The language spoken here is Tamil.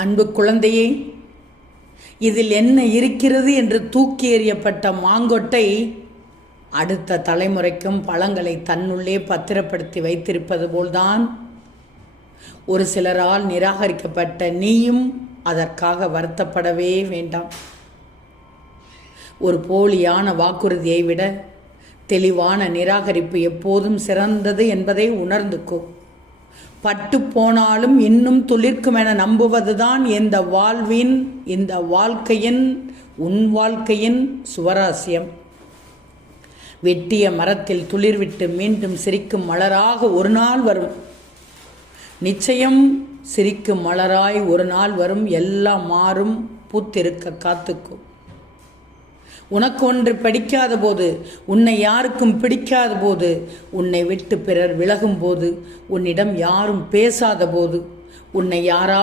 அன்பு குழந்தையே, இதில் என்ன இருக்கிறது என்று தூக்கி எறியப்பட்ட மாங்கொட்டை அடுத்த தலைமுறைக்கும் பழங்களை தன்னுள்ளே பத்திரப்படுத்தி வைத்திருப்பது போல்தான் ஒரு சிலரால் நிராகரிக்கப்பட்ட நீயும் அதற்காக வருத்தப்படவே வேண்டாம். ஒரு போலியான வாக்குறுதியை விட தெளிவான நிராகரிப்பு எப்போதும் சிறந்தது என்பதை உணர்ந்துக்கோ. பட்டு போனாலும் இன்னும் துளிர்க்கும் என நம்புவதுதான் இந்த வாழ்க்கையின் உன் வாழ்க்கையின் சுவராசியம். வெட்டிய மரத்தில் துளிர்விட்டு மீண்டும் சிரிக்கும் மலராக ஒரு நாள் வரும். நிச்சயம் சிரிக்கும் மலராய் ஒரு நாள் வரும். எல்லாம் மாறும். பூத்திருக்க காத்துக்கும். உனக்கு ஒன்று படிக்காத போது, உன்னை யாருக்கும் பிடிக்காத போது, உன்னை விட்டு பிறர் விலகும் போது, உன்னிடம் யாரும் பேசாத போது, உன்னை யாரா